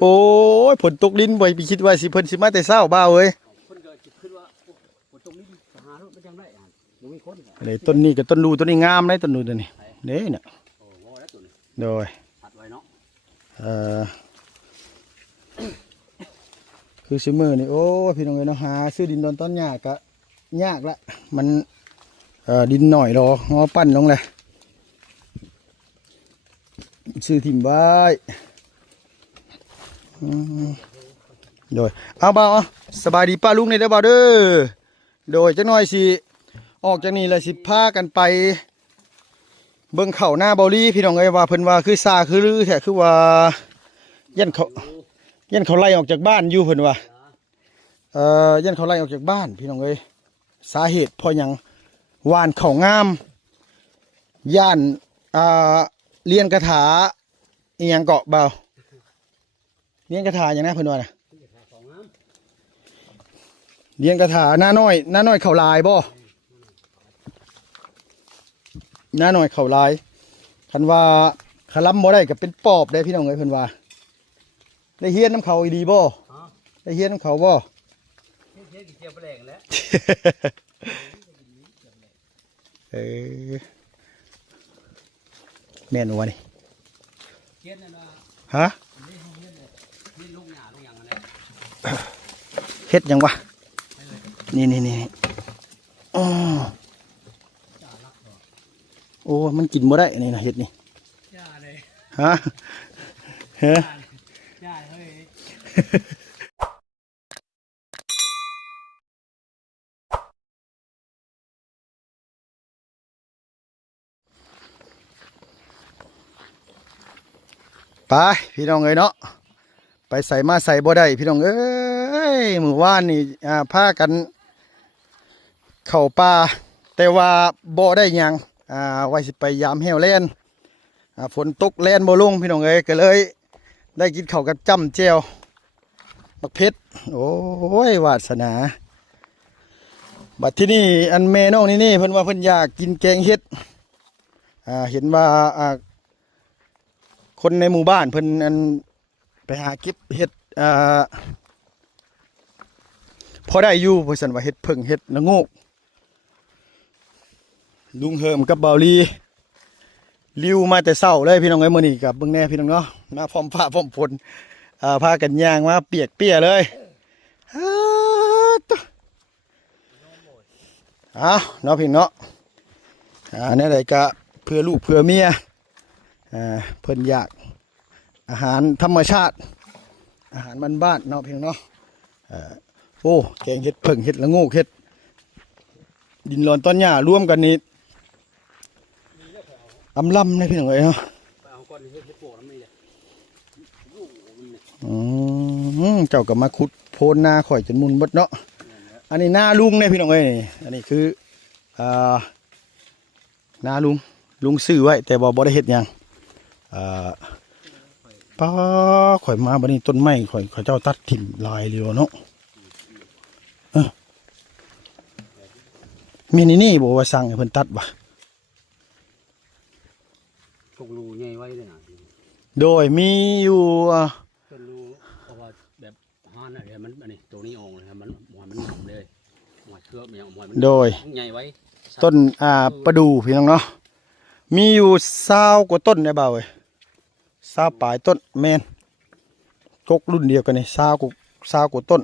โอ้ยฝนตกลิ้นบ่ไปคิดว่าสิเพิ่นสิมาแต่เช้าบ่าวเอ้ยนี่ต้นนี้กับต้นดูต้นนี้งามเลยต้นดูตัวนี้เด้เนี่ยโดยคือซื้อมือนี่โอ้พี่น้องเอ้ยเนาะหาซื้อดินดอนต้นหญ้าก็ยากละมันดินหน่อยรองอปั้นลงเลยซื้อถิ่มไว้โดยเอาบ่าวสบายดีป้าลุงนี่เด้อบ่าวเด้อโดยจักหน่อยสิออกจากนี้เลยสิพากันไปเบิ่งเขาหน้าเบาลี่พี่น้องเอ้ยว่าเพิ่นว่าคือซาคือลือแท้คือว่ายันเขาไล่ออกจากบ้านอยู่เพิ่นว่ายันเขาไล่ออกจากบ้านพี่น้องเอ้ยสาเหตุเพราะหยังหวานเขางามย่านเรียนคาถาอีหยังเกาะเบาเรียนคาถาอย่างนั้นเพิ่นว่าน่ะเรียนคาถาหน้าน้อยเขาลายบ่หน้าน้อยเขาลายคันว่าคลำบ่ได้ก็เป็นปอบได้พี่น้องเอ้ยเพิ่นว่าได้เฮียนน้ำเขาดีบ่ได้เฮียนน้ำเขาบ่เฮียนเกี่ยวแปลงแล้วแม่นวะนี่ฮะเฮ็ดยังวะนี่โอ้มันกินบ่ได้นี่นะเฮ็ดนี่ฮะเฮ้ไปพี่น้องเอ้ยเนาะไปใส่มาใส่บ่ได้พี่น้องเอ้ยมื้อวานนี่พากันเข้าป่าแต่ว่าบ่ได้หยังว่าสิไปยามแห้วแล่นฝนตกแล่นบ่ลงพี่น้องเอ้ยก็เลยได้กินข้าวกับจ้ำแจ่วบักเพชรโอ้ยวาสนาบัดที่นี่อันแม่น้องนี่เพิ่นว่าเพิ่นอยากกินแกงเห็ดเห็นว่าคนในหมู่บ้านเพิ่นอันไปหาเก็บเห็ดพอได้อยู่เพิ่นสั่นว่าเห็ดเพิ่งเห็ดละโงกลุงเฮิมกับเบาลีลิ้วมาแต่เช้าเลยพี่น้องเอ้ยมื้อนี้กับเบิ่งแน่พี่น้องเนาะมาพร้อมฟ้าพร้อมฝนพากันย่างมาเปียกเปียเลยเนาะพี่เนาะเนี่ยอะไรก็เพื่อลูกเพื่อเมียเพิ่นอยากอาหารธรรมชาติอาหารบ้านๆเนาะพี่เนาะโอ้แกงเห็ดเพิ่งเห็ดละโงกเห็ดดินร้อนต้นหญ้ารวมกันนี่อำลำเลยพี่น้องเอ้ยเนาะเจ้าก็มาขุดโพนนาข่อยจนมุนบดเนาะอันนี้หน้าลุงเนี่ยพี่น้องเอ้ยอันนี้คือหน้าลุงซื้อไว้แต่บ่ได้เฮ็ดหยังป้าข่อยมาบัดนี้ต้นไม้ข่อยเจ้าตัดถิ่มลายเลยเนาะมีนี่บอกว่าสั่งให้เพิ่นตัดบ่ตกรูใหญ่ไว้เลยนะโดยมีอยู่ต้นรูเพราะว่าแบบห่านอะไรมันอันนี้ตัวนี้ออกเลยครับมันหมหนำเลยหมเครือมันโดยใหญ่ไว้ต้นประดูพี่น้องเนาะมีอยู่20 กว่าต้นในบ่าวเอ้ย20 ปลายต้นแมนกกรุ่นเดียวกันนี่20 กว่าต้น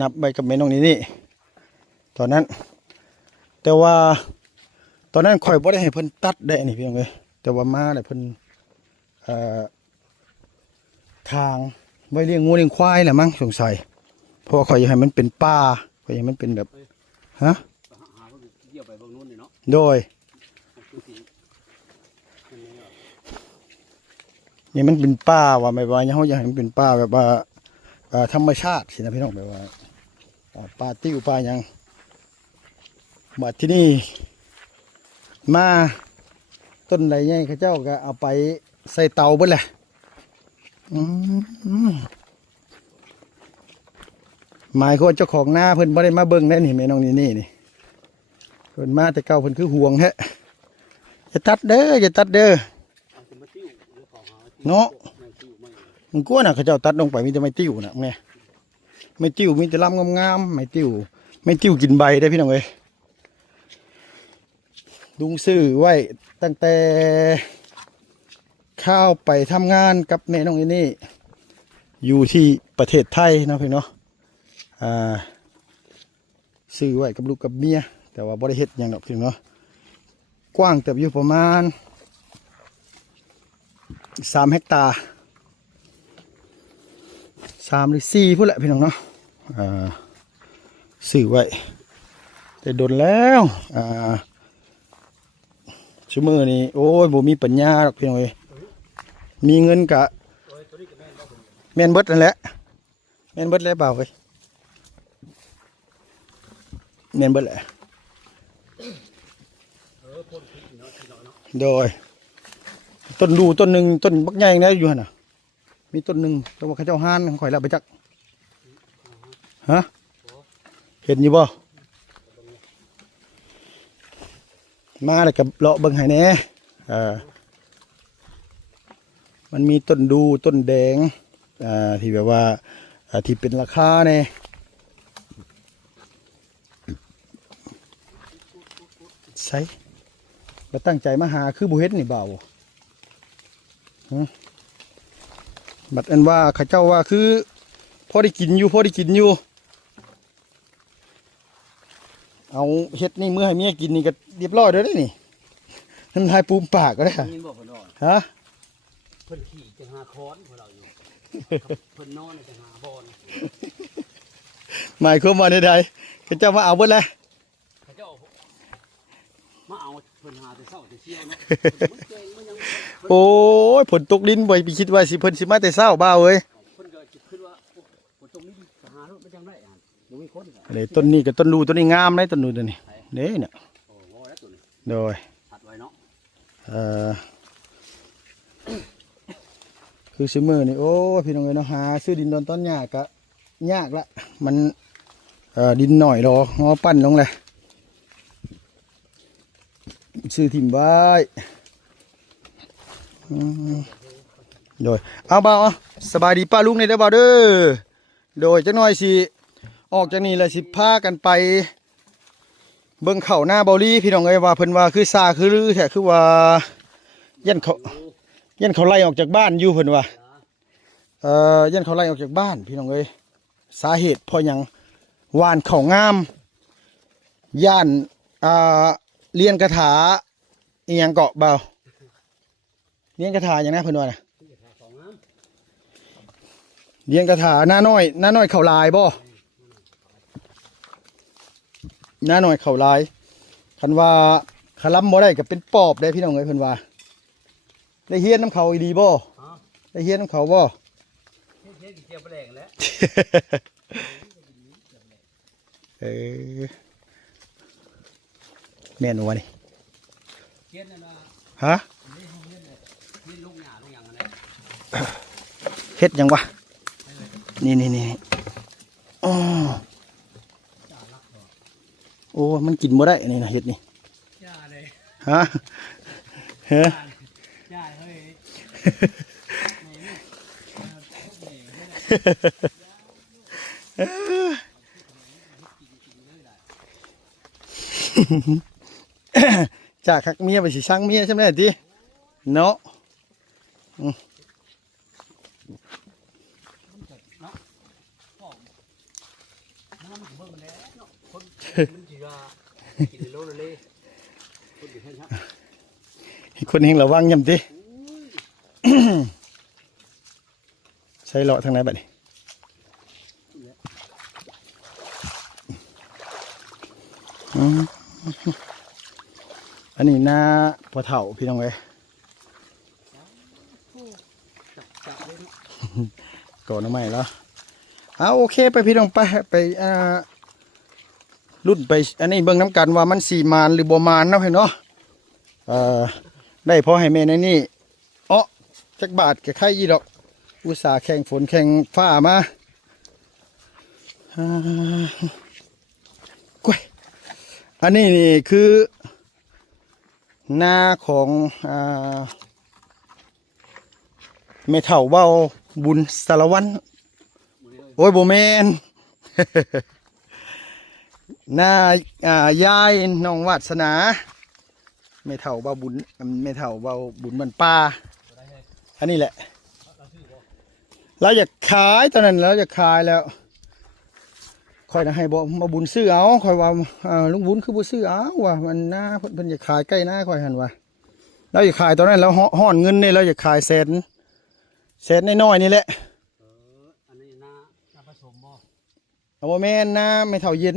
นับไปกับแม่น้องนี่ตอนนั้นแต่ว่าตอนนั้นข่อยบ่ได้ให้เพิ่นตัดได้นี่พี่น้องเอ้ยแต่ว่ามาได้เพิ่นทางไว้เลี้ยงงูเลี้ยงควายแหละมั้งสงสัยเพราะว่าข่อยอยากให้มันเป็นป่าข่อยอยากให้มันเป็นแบบฮะโดยนี่มันเป็นป่าว่าไม่ว่าเขาอยากให้มันเป็นป่าแบบว่าธรรมชาติสินะพี่น้องแบบว่าป่าติ้วป่ายังบัดที่นี่มาต้นไหนไงข้าเจ้าก็เอาไปใส่เตาเบิดแหละหมายความเจ้าของหน้าเพิ่นบ่ได้มาเบิ่งได้นี่แม่น้องนี่เพิ่นมาแต่เก่าเพิ่นคือห่วงแฮะอย่าตัดเด้อเนาะ มันกลัวน่ะเขาเจ้าตัดลงไปมีแต่ไม้ติ้วน่ะแม่ไม้ติ้วมีแต่ลำงามๆไม้ติ้วกินใบได้พี่น้องเอ้ยลุงซื้อไว้ตั้งแต่ข้าวไปทำงานกับแม่น้องอันนี่อยู่ที่ประเทศไทยเนาะพี่เนาะซื้อไว้กับลูกกับเมียแต่ว่าบริเฮ็ดอย่างดอกพี่เนาะกว้างเติบอยู่ประมาณ3 เฮกตาร์3 หรือ 4พุ่นแหละพี่น้องเนาะซื้อไว้แต่โดนแล้วชั่วโมงนี้โอ้ยบ่มีปัญญาหรอกพี่น้องเอ้ยมีเงินกะแม่นเบิดนั่นแหละแม่นเบิดแล้วเปล่าเว้ยแม่นเบิดแหละโดยต้นดูต้นหนึ่งต้นบักใหญ่นะอยู่หั่นน่ะมีต้นหนึ่งแต่ว่าเขาเจ้าห้านข่อยแล้วไปจักฮะเห็นอยู่บ่มาแล้วกับเลาะเบิ่งให้แหน่มันมีต้นดูต้นแดงที่แบบว่าที่เป็นราคาเนี่ยใช่มาตั้งใจมาหาคือบุเฮ็ดนี่เบาบัดอันว่าข้าเจ้าว่าคือพอได้กินอยู่เอาเฮ็ดนี่เมื่อให้เมียกินนี่ก็เรียบร้อยเลยนี่น้ำลายปูมปากก็ได้ฮะเพิ่นขี่จะหาค้อนของเราอยู่เพิ่นนอนจะหาบอลหมายความว่าใดๆข้าเจ้ามาเอาเบิดเลยข้าเจ้ามาเอาเพิ่นหาแต่เช้าแต่เที่ยงเนาะโอ้ยฝนตกลิ้นบ่ไปคิดว่าสิเพิ่นสิมาแต่เช้าบ้าเว้ยเพิ่นก็คิดว่าฝนตกลิ้นหาไม่จังได้อ่ะบ่มีคนเลยต้นนี้กับต้นดูต้นนี้งามเลยต้นดูตัวนี้เด้เนี่ยโอ้โหแล้วตัวนี้โดยตัดไว้เนาะคือซื้อมือนี่โอ้พี่น้องเอ้ยเนาะหาซื้อดินต้นหญ้ากะยากละมันดินหน่อยรองอปั้นลงเลยซื้อถิ่มไว้โดยเอาเบาสบายดีป้าลุงนี่ได้เบาเด้อโดยจะน้อยสิออกจากนี่เลยสิพากันไปเบิ่งเข่าหน้าเบาลี่พี่น้องเอ้ยว่าเพิ่นว่าคือซาคือลือแท้คือว่ายันเขาไล่ออกจากบ้านอยู่เพิ่นว่ายันเขาไล่ออกจากบ้านพี่น้องเอ้ยสาเหตุเพราะหยังหวานเข่างามย่านเรียนคาถาอีหยังเกาะเบาเรียนคาถาอย่างนั้นเพิ่นว่าน่ะเรียนคาถาหน้าน้อยเข่าลายบ่หน้าน้อยเข่าลายคันว่าขลับบ่ได้ก็เป็นปอบได้พี่น้องเอ้ยเพิ่นว่าได้เฮียนน้ำเขาดีบ่ได้เฮียนน้ำเขาบ่เฮียนกี่เจียวแปลงแล้วแม่นวะนี่ฮะเฮ็ดยังวะนี่อ๋อโอ้มันกินบ่ได้นี่นะเฮ็ดนี่ฮะเฮ้จากคักเมียไปสิช่างเมียใช่ไหมทีเนาะคนเฮงระวังยำทีใช้เลาะทางไหนแบบนี้อันนี้หน้าพอเถ่าพี่น้องเอ้ยก่อนน้ำใหม่แล้วโอเคไปพี่น้องไปรุ่นไปอันนี้เบิ่งน้ำกันว่ามันสีมานหรือบ่มานนะพี่เนาะได้พอให้แม่ในนี่จักบาทกับไข่ยี่ดอกอุตส่าห์แข่งฝนแข่งฟ้ามากุ้ยอันนี้นี่คือหน้าของเมเถ่าเบา บุญสารวัตรโอ้ยโบแมน หน้ายายน้องวาสนาไม่เท่าเบาบุญไม่เท่าเบาบุญมันป่าอันนี้แหละเราอยากขายตอนนั้นเราอยากขายแล้วคอยนะให้บอกมาบุญซื้อเอาคอยว่าลุงบุญคือบุญซื้อเอาว่ะมันหน้าเพิ่นอยากขายใกล้หน้าคอยหันว่าเราอยากขายตอนนั้นเราห่อนเงินเนี่ยเราอยากขายแสนน้อยๆนี่แหละอันนี้น้าผสมบ่ เอาบ่แม่นน้าไม่เท่าเย็น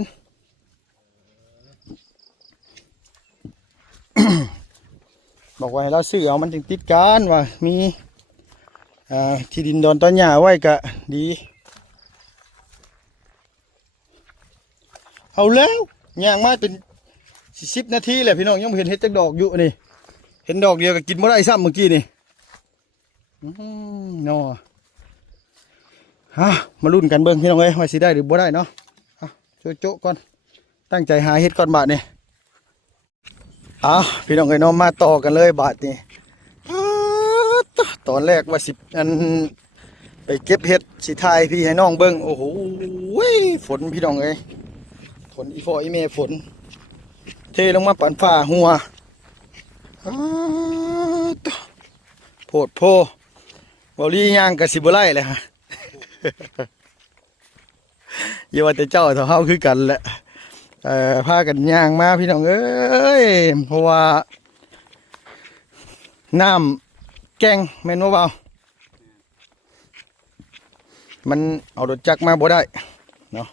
บอกว่าให้เราซื้อเอามันจึงติดกันว่ามีที่ดินดอนต้นหญ้าไว้ก็ดีเอาแล้วย่างมาเป็น10 นาทีแหละพี่น้องยังไม่เห็นเห็ดจักดอกอยู่นี่เห็นดอกเดียวก็กินบ่ได้ซ้ำเมื่อกี้นี่เนาะมาลุ้นกันเบิ่งพี่น้องเอ้ยว่าสิได้หรือบ่ได้เนาะโจ๊ะก่อนตั้งใจหาเห็ดก่อนบาทนี่พี่น้องเอ้ยน้องมาต่อกันเลยบาทนี่ตอนแรกว่า10 อันไปเก็บเห็ดสิทายพี่ให้น้องเบิ่งโอ้โหฝนพี่น้องเอ้ยฝนอีฟออีเมฝนเทลงมาปั่นฝ่าหัวโพดโพบอลี่ย่างกับสิบไล่เลยฮะอย่าว่าแต่เจ้าเท่าเฮาคือกันแหละพากันย่างมาพี่น้องเอ้ยเพราะว่าน้ำแกงแม่นว่าเบามันเอารถจักรมาบ่ได้เนาะ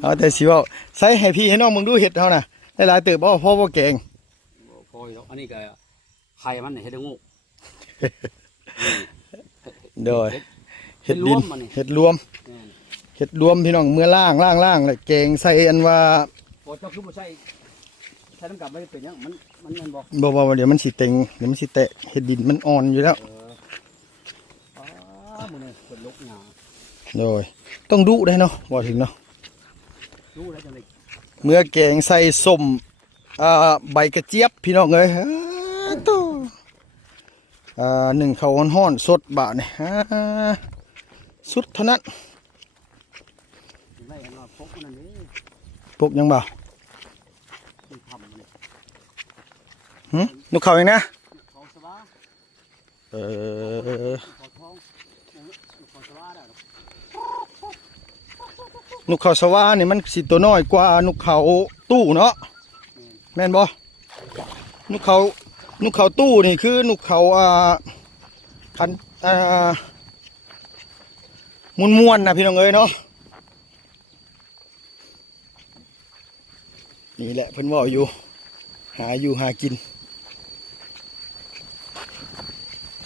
เอาแต่สิว่าใส่ให้พี่ให้น้องมึงดูเห็ดเท่าน่ะได้หลายเติบบ่พ่อบ่แกงพออันนี้ก็ไข่มันเห็ดงู โดยเห็ดดินเห็ดรวมพี่น้องเมื่อล่างเลยแกงใส่อันว่าพอเจ้าคือบ่ใส่น้ำกับไม่ได้เป็นยังมันบ่เดี๋ยวมันสิเต็งเดี๋ยวมันสิแตะเห็ดดินมันอ่อนอยู่แล้วมื้อนี้เพิ่นลกหญ้าโดยต้องดุได้เนาะบ่ถึงเนาะดุได้จังได๋เมื่อแกงใส่ส้มใบกระเจี๊ยบพี่น้องเอ้ยหนึ่งเขาห้อนสดบะเนี่ยสุดเท่านั้นปกยังบ่นกเขาเองนะนกเขาสวาเนี่ยมันสิตัวน้อยกว่านกเขาตู้เนาะแม่นบ่นกเขาตู้นี่คือนกเขาคันม้วนนะพี่น้องเอ้ยเนาะนี่แหละเพิ่นว่าอยู่หากิน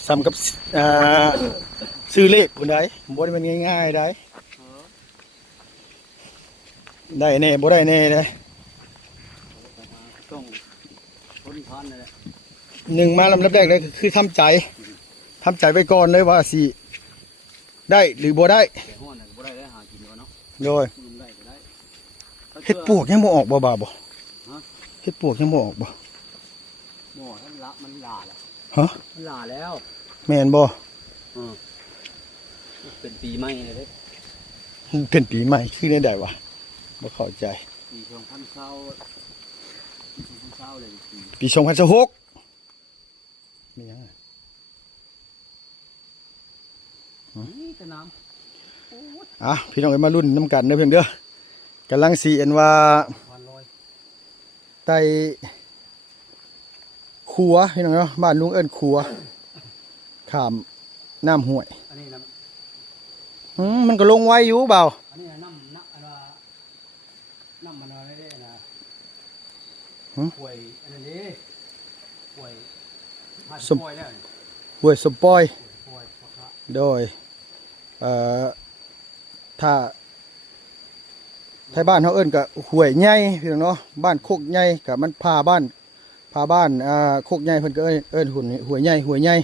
ซ้ำกับซื้อเลขคนใดบ่ได้มันง่ายๆได้แน่บ่ได้แน่เลยหนึ่งมาลำดับแรกเลยคือทำใจไว้ก่อนเลยว่าสิได้หรือบ่ได้โดยเห็ดปวกยังบ่ออกบ่บ่เห็ดปวกยังบ่ออกบ่มันลาแล้วฮะมันลาแล้วแม่นบ่เป็นปีใหม่เลยเป็นปีใหม่คือได้ได้วะบ่เข้าใจปี2020เลยปี2026มียังพี่น้องเอ้ยมารุ่นน้ำกันเด้อเพิ่นเด้อกำลังสีอันว่าไตขัวพี่น้องเนาะบ้านลุงเอิ้นขัวขามน้ำห้วยมันก็ลงไว้อยู่เบาอันนี้น้ำมันอะไรได้นะป่วยอันนี้ป่วยสมปอยแล้วห้วยสมปอยโดยถ้าไทยบ้านเขาเอิ้นกับห้วยใหญ่พี่น้องเนาะบ้านโคกใหญ่กับมันพาบ้านโคกใหญ่เพิ่นก็เอิ้นห้วยใหญ่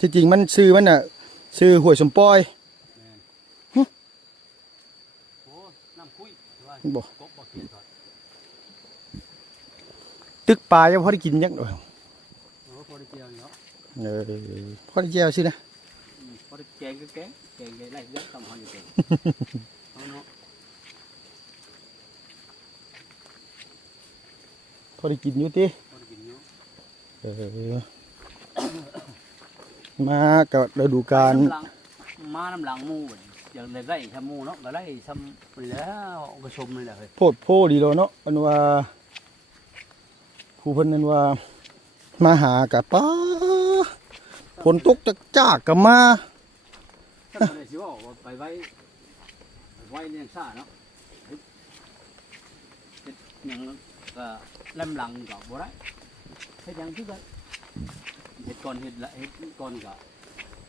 ที่จริงมันชื่อมันน่ะชื่อห้วยสมปอยบ ตึกปลายังพอได้กินยังด้วย โอ้พอได้เจียวเนาะ พอได้เจียวสินะ พอได้แกงก็แกงได้เยอะทำหอยอยู่แกงเอาเนาะ พอได้กินอยู่ติ พอได้กินเนาะ มากับฤดูกาล มาน้ำหลังหมูอย่างได้ทำหมูเนาะก็ได้ทำแล้วก็ชมเลยแหละเฮ้ย โพดโพดีแล้วเนาะอันว่าครูเพิ่นนั่นว่ามาหากับป้าฝนตกจากกับมา ท่านก็เลยสิว่าไปไว้เลี้ยงซ่าเนาะเฮ็ดหยังก็ลำหลังก็บ่ได้เฮ็ดหยังคือกันเฮ็ดก่อนเฮ็ดละเฮ็ดก่อนก็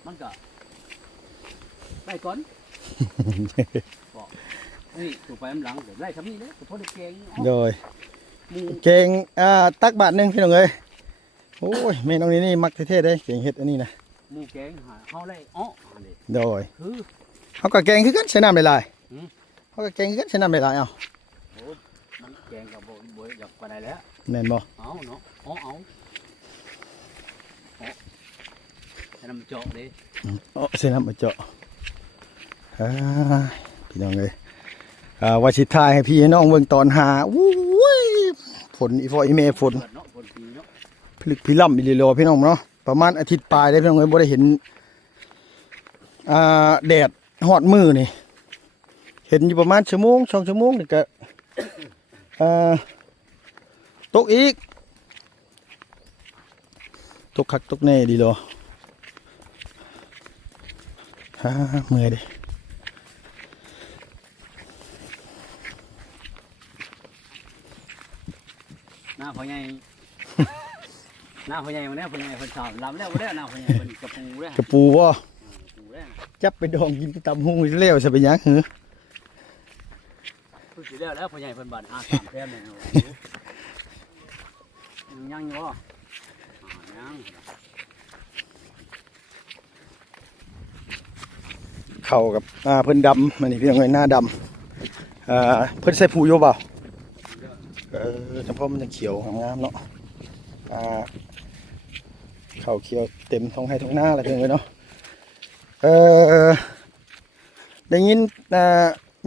มันก็ได้ก่อนบอกนี่ตัวไปลำหลังก็ได้ทำนี่เด้อก็พอได้แกง โดย หมู เก่งตักบาทหนึงพี่น้องเอ้ยโอ้ยแม่น้องนี่มักเท่ๆเด้เก่งเฮ็ดอันนี้นะ หมูแกงหาเฮาได้อ้ออันนี้ โดย คือ เฮาก็แกงคือกันใช้น้ำหลาย หืม ๆเฮาก็แกงคือกันใช้น้ำหลายๆเอา โอ้มันแกงก็บ่อยากปานใดแล้ว แม่นบ่ เอาเนาะเอาให้น้ำเจาะเด้ ใช้น้ำมาเจาะพี่น้องเอ้ยว่าสิทายให้พี่ให้น้องเบิ่งตอนหาอู้ยฝนอีฟออีเมฝน เปิดเนาะคนปีเนาะ พลึกพิล่ำอีหลีโลพี่น้องเนาะประมาณอาทิตย์ปลายได้พี่น้องเอ้ยบ่ได้เห็นแดดฮอดมือนี่เห็นอยู่ประมาณชั่วโมง2ชั่วโมงนี่ก็ตกอีกตกคักตกแน่ดีโลเมื่อยดิ หน้าพ่อใหญ่หน้าพ่อใหญ่วันนี้พ่อใหญ่เพิ่นสาวลำแล้วบ่ได้หน้าพ่อใหญ่เพิ่นกระปูเด้ กระปูบ่ ปูเด้ จับไปดองกินตำหุ้งอีกแล้วสิเป็นหยังหือ เพิ่นสิแล้วพ่อใหญ่เพิ่นบาดหา3แต้มแม่เอายังอยู่บ่ยัง เข้ากับเพิ่นดำมันนี่พี่น้องเอ้ยหน้าดำเพิ่นใส่ผู้อยู่เปล่าเฉพาะมันจะเขียวงามเนาะข้าวเขียวเต็มท้องให้ท้องหน้าอะไรเพิ่นเลยเนาะได้ยิน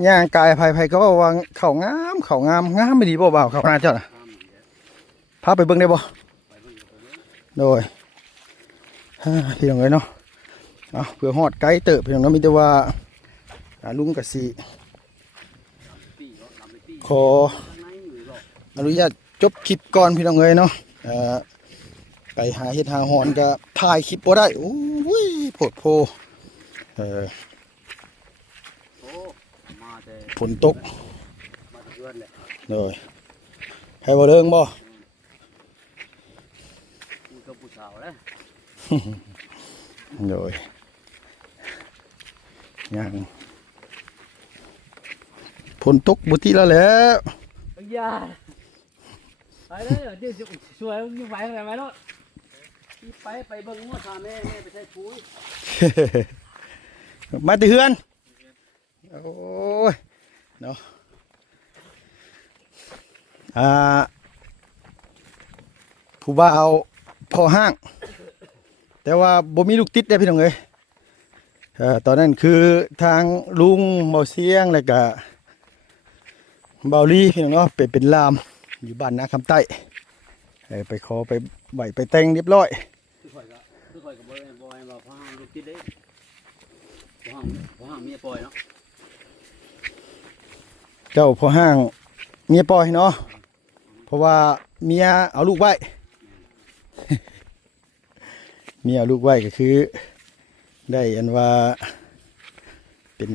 ย่างกายภัยก็ว่าข้าวงามไม่ดีบ่เปล่าข้าวหน้าเจ้าน่ะพาไปเบิ่งได้บ่โดยพี่น้องเอ้ยเนาะเพื่อฮอดไกลเติบพี่น้องเนาะมีแต่ว่าลุงกับสีขออนุญาตจบคลิปก่อนพี่น้องเอ้ยเนาะไปหาเฮ็ดหาหอนก็ถ่ายคลิปบ่ได้โอ้ยโพดโพฝนตกเลยให้บ่เลิงบ่ กับผู้สาวแล้ว เลยยังฝนตกบุติแล้วแหล้ว อย่าไปเลยเดี๋ยวช่วยอยู่ไปไหนเนาะไปเบิ่งว่าแม่ไปใช้ปุ๋ย มาติเฮือนโอ้ยเนาะผู้บ่าวพอห้างแต่ว่าบ่มีลูกติดได้พี่น้องเอ้ยตอนนั้นคือทางลุงเบาเสียงแล้วก็เบาลีพี่น้องเนาะเป็นลามอยู่บ้านนาคำใต้ไปขอไปไหวไปแต่งเรียบร้อยคือข่อยก็บ่ว่าพ่อห้างลูกติดเด้พ่อห้างเมียปล่อยเนาะ เจ้าพอห้างเมียปล่อยเนาะเพราะว่าเมียเอาลูกไว้ เมียเอาลูกไว้ก็คือได้อันว่าเป็น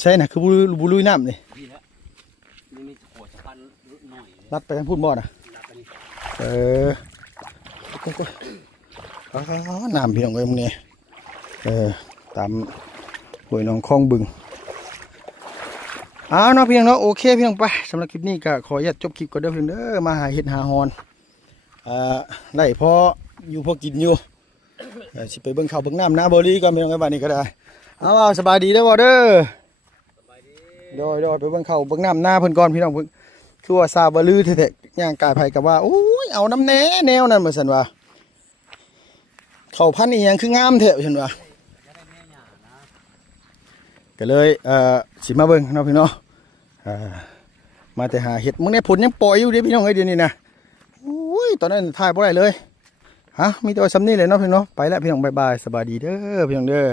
ใช่นะคือบุลุยน้ำนี่ นี่แหละนี่มีขวดสะพานหน่อย รับไปทางพูดบ่อนะ รับไปนี่ น้ำพี่น้องเอ้ยมึงเนี่ยตามห้วยหนองคลองบึงเอาเนาะพี่น้องเนาะโอเคพี่น้องไปสำหรับคลิปนี้ก็ขออนุญาตจบคลิปก่อนเด้อพี่น้องเด้อมาหาเห็ดหาหอนได้พออยู่พอกินอยู่สิไปเบิ่งข้าวเบิ่งน้ำนาบรีก็พี่น้องไอ้บ้านนี้ก็ได้เอาสบายดีเด้อบ่เด้อสบายดี โดยไปเบิ่งข้าวเบิ่งน้ำนาเพิ่นก่อนพี่น้องเพิ่นคือว่าซาบลือแท้ๆย่างกายไผก็ว่าโอ้ย ยเอาน้ำแหน่แนวนั้นมาสันว่าเขาพันธุ์อีหยังคืองามแท้ฉันว่าก็เลยสิมาเบิ่งเนาะพี่น้องมาแต่หาเห็ดมึงเนี่ยผลยังปล่อยอยู่เด้พี่น้องเอ้ยเดี๋ยวนี้นะอุ้ยตอนนั้นถ่ายบ่ได้เลยฮะมีแต่ว่าซ้ำนี่เลยเนาะพี่น้องไปแล้วพี่น้องบ๊ายบายสบายดีเด้อพี่น้องเด้อ